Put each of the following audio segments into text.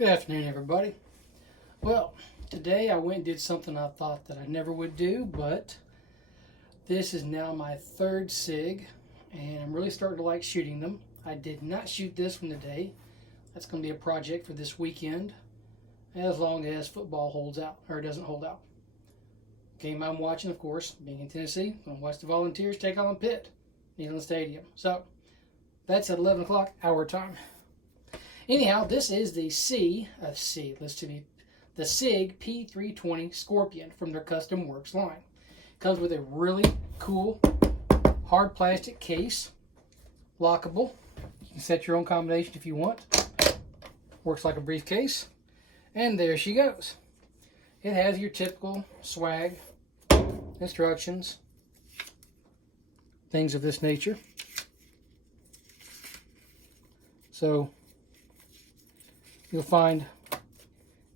Good afternoon, everybody. Well, today I went and did something I thought that I never would do, but this is now my third SIG, and I'm really starting to like shooting them. I did not shoot this one today. That's going to be a project for this weekend, as long as football holds out, or doesn't hold out. Game I'm watching, of course, being in Tennessee, I'm going to watch the Volunteers take on Pitt, Neyland Stadium. So, that's at 11 o'clock our time. Anyhow, this is the SIG P320 Scorpion from their Custom Works line. Comes with a really cool hard plastic case, lockable. You can set your own combination if you want. Works like a briefcase. And there she goes. It has your typical swag, instructions, things of this nature. So, you'll find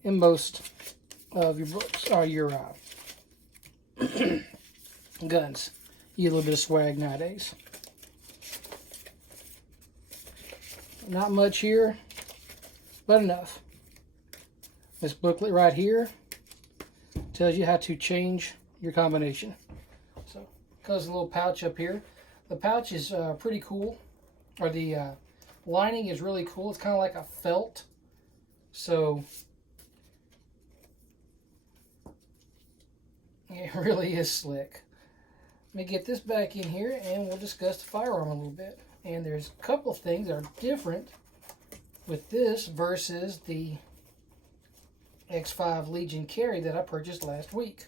in most of your books or your guns. You get a little bit of swag nowadays. Not much here, but enough. This booklet right here tells you how to change your combination. So, it comes with a little pouch up here. The pouch is pretty cool, or the lining is really cool. It's kind of like a felt. So, it really is slick. Let me get this back in here and we'll discuss the firearm a little bit. And there's a couple of things that are different with this versus the X5 Legion carry that I purchased last week.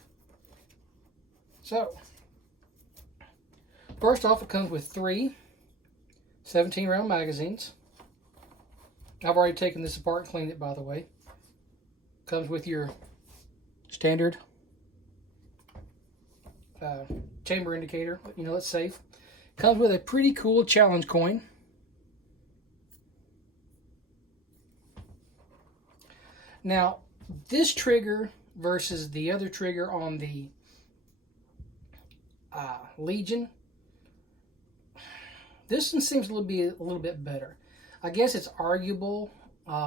So, first off, it comes with 3 17-round magazines. I've already taken this apart and cleaned it, by the way. Comes with your standard chamber indicator, you know it's safe. Comes with a pretty cool challenge coin. Now, this trigger versus the other trigger on the Legion, this one seems to be a little bit better. I guess it's arguable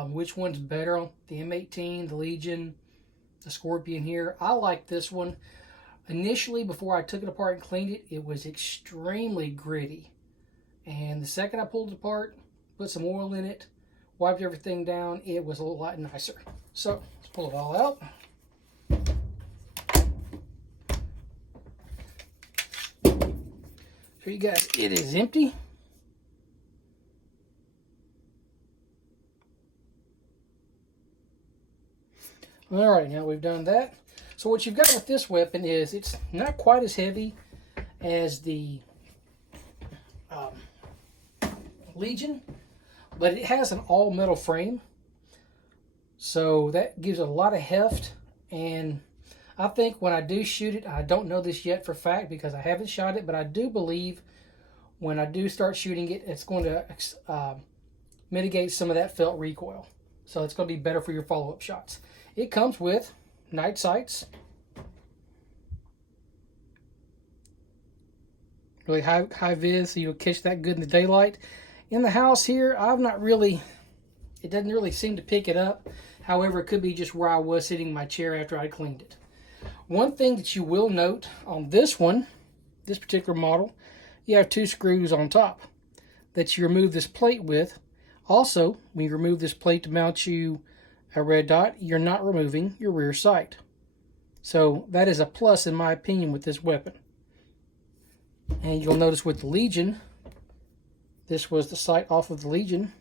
which one's better, the M18, the Legion, the Scorpion here. I like this one. Initially, before I took it apart and cleaned it, it was extremely gritty. And the second I pulled it apart, put some oil in it, wiped everything down, it was a lot nicer. So, let's pull it all out. Show you guys, it is empty. Alright, now we've done that. So what you've got with this weapon is it's not quite as heavy as the Legion, but it has an all-metal frame. So that gives it a lot of heft, and I think when I do shoot it, I don't know this yet for a fact because I haven't shot it, but I do believe when I do start shooting it, it's going to mitigate some of that felt recoil. So it's going to be better for your follow-up shots. It comes with night sights. Really high vis, so you'll catch that good in the daylight. In the house here, it doesn't really seem to pick it up. However, it could be just where I was sitting in my chair after I cleaned it. One thing that you will note on this one, this particular model, you have 2 screws on top that you remove this plate with. Also, when you remove this plate to mount you a red dot, you're not removing your rear sight. So that is a plus in my opinion with this weapon. And you'll notice with the Legion, this was the sight off of the Legion.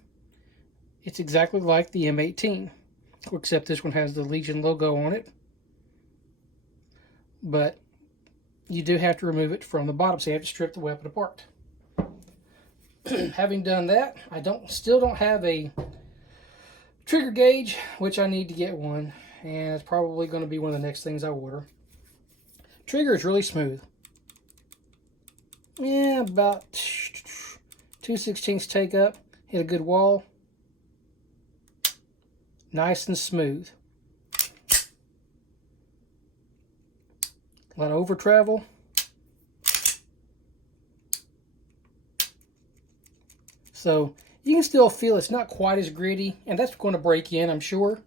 It's exactly like the M18, except this one has the Legion logo on it. But you do have to remove it from the bottom, so you have to strip the weapon apart. Having done that, I still don't have a trigger gauge, which I need to get one, and it's probably going to be one of the next things I order. Trigger is really smooth. Yeah, about 2/16 take up. Hit a good wall. Nice and smooth. A lot of over travel. So You can still feel it's not quite as gritty, and that's going to break in, I'm sure.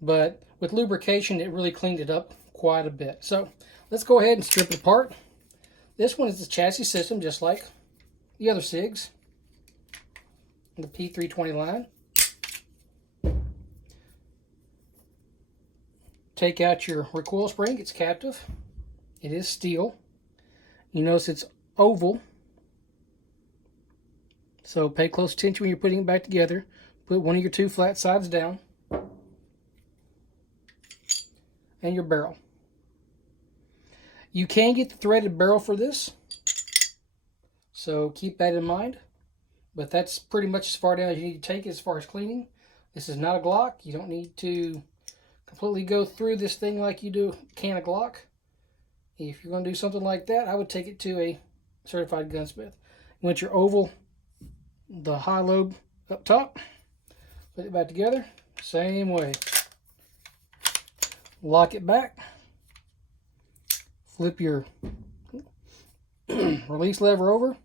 But with lubrication, it really cleaned it up quite a bit. So let's go ahead and strip it apart. This one is the chassis system, just like the other SIGs, the P320 line. Take out your recoil spring. It's captive. It is steel. You notice it's oval. So pay close attention when you're putting it back together. Put one of your two flat sides down. And your barrel. You can get the threaded barrel for this, so keep that in mind. But that's pretty much as far down as you need to take it as far as cleaning. This is not a Glock. You don't need to completely go through this thing like you do a can of Glock. If you're going to do something like that, I would take it to a certified gunsmith. You want your oval, the high lobe up top. Put it back together, same way. Lock it back. Flip your release lever over.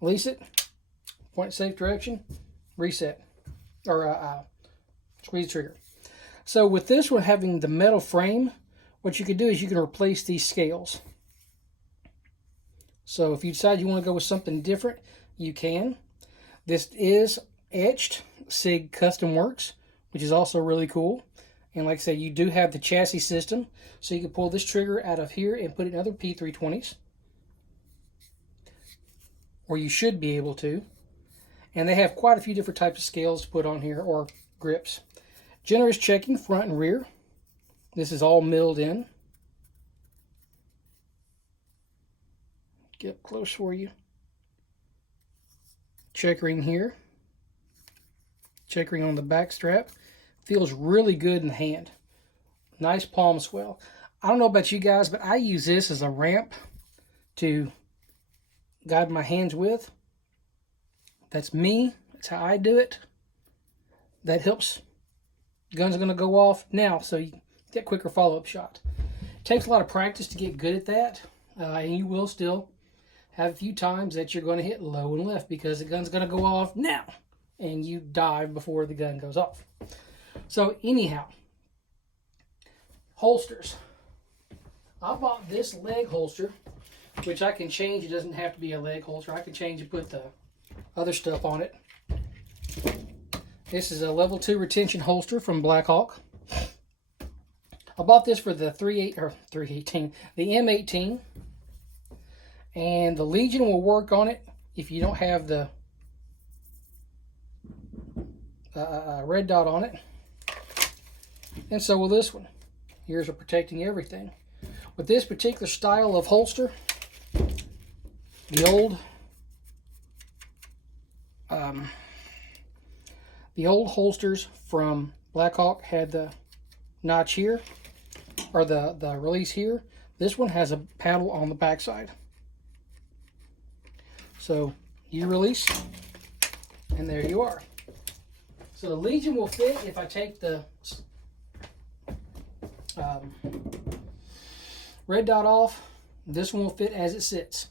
Release it. Point safe direction. Reset. Or squeeze the trigger. So with this one having the metal frame, what you can do is you can replace these scales. So if you decide you want to go with something different, you can. This is etched SIG Custom Works, which is also really cool. And like I said, you do have the chassis system, so you can pull this trigger out of here and put it in other P320s. Or you should be able to. And they have quite a few different types of scales to put on here, or grips. Generous checking front and rear. This is all milled in. Get up close for you. Checkering here. Checkering on the back strap. Feels really good in the hand. Nice palm swell. I don't know about you guys, but I use this as a ramp to guide my hands with. That's me. That's how I do it. That helps. Gun's going to go off now, so you get quicker follow-up shot. It takes a lot of practice to get good at that, and you will still have a few times that you're going to hit low and left because the gun's going to go off now, and you dive before the gun goes off. So anyhow, holsters. I bought this leg holster, which I can change. It doesn't have to be a leg holster. I can change and put the other stuff on it. This is a level 2 retention holster from Blackhawk. I bought this for the 318, the M18, and the Legion will work on it if you don't have the red dot on it. And so will this one. Here's a protecting everything. With this particular style of holster, the old holsters from Blackhawk had the notch here, or the release here. This one has a paddle on the backside. So you release, and there you are. So the Legion will fit if I take the red dot off. This one will fit as it sits.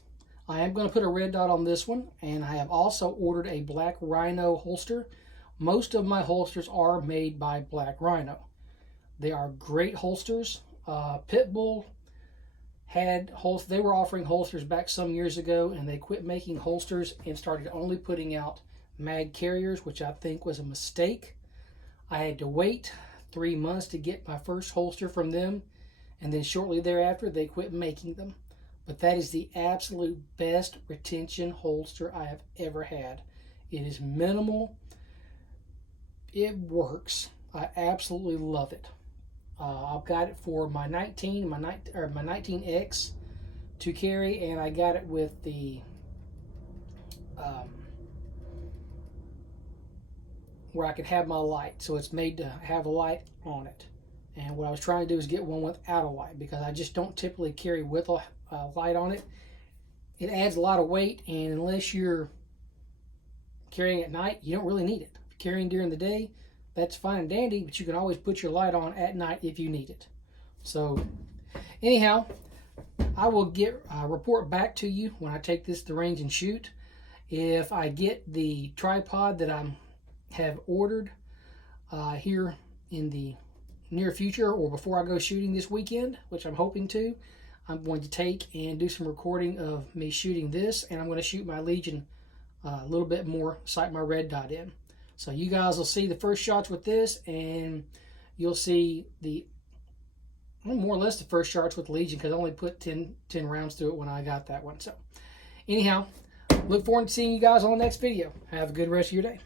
I am going to put a red dot on this one, and I have also ordered a Black Rhino holster. Most of my holsters are made by Black Rhino. They are great holsters. Pitbull had holsters. They were offering holsters back some years ago, and they quit making holsters and started only putting out mag carriers, which I think was a mistake. I had to wait 3 months to get my first holster from them, and then shortly thereafter they quit making them. But that is the absolute best retention holster I have ever had. It is minimal. It works. I absolutely love it. I've got it for my 19X to carry, and I got it with the where I could have my light. So it's made to have a light on it. And what I was trying to do is get one without a light, because I just don't typically carry with a light on it. It adds a lot of weight, and unless you're carrying at night, you don't really need it. Carrying during the day, that's fine and dandy, but you can always put your light on at night if you need it. So anyhow, I will report back to you when I take this to the range and shoot. If I get the tripod that I have ordered here in the near future or before I go shooting this weekend, which I'm hoping to, I'm going to take and do some recording of me shooting this, and I'm going to shoot my Legion a little bit more, sight my red dot in. So you guys will see the first shots with this, and you'll see more or less the first shots with Legion, because I only put 10 rounds through it when I got that one. So anyhow, look forward to seeing you guys on the next video. Have a good rest of your day.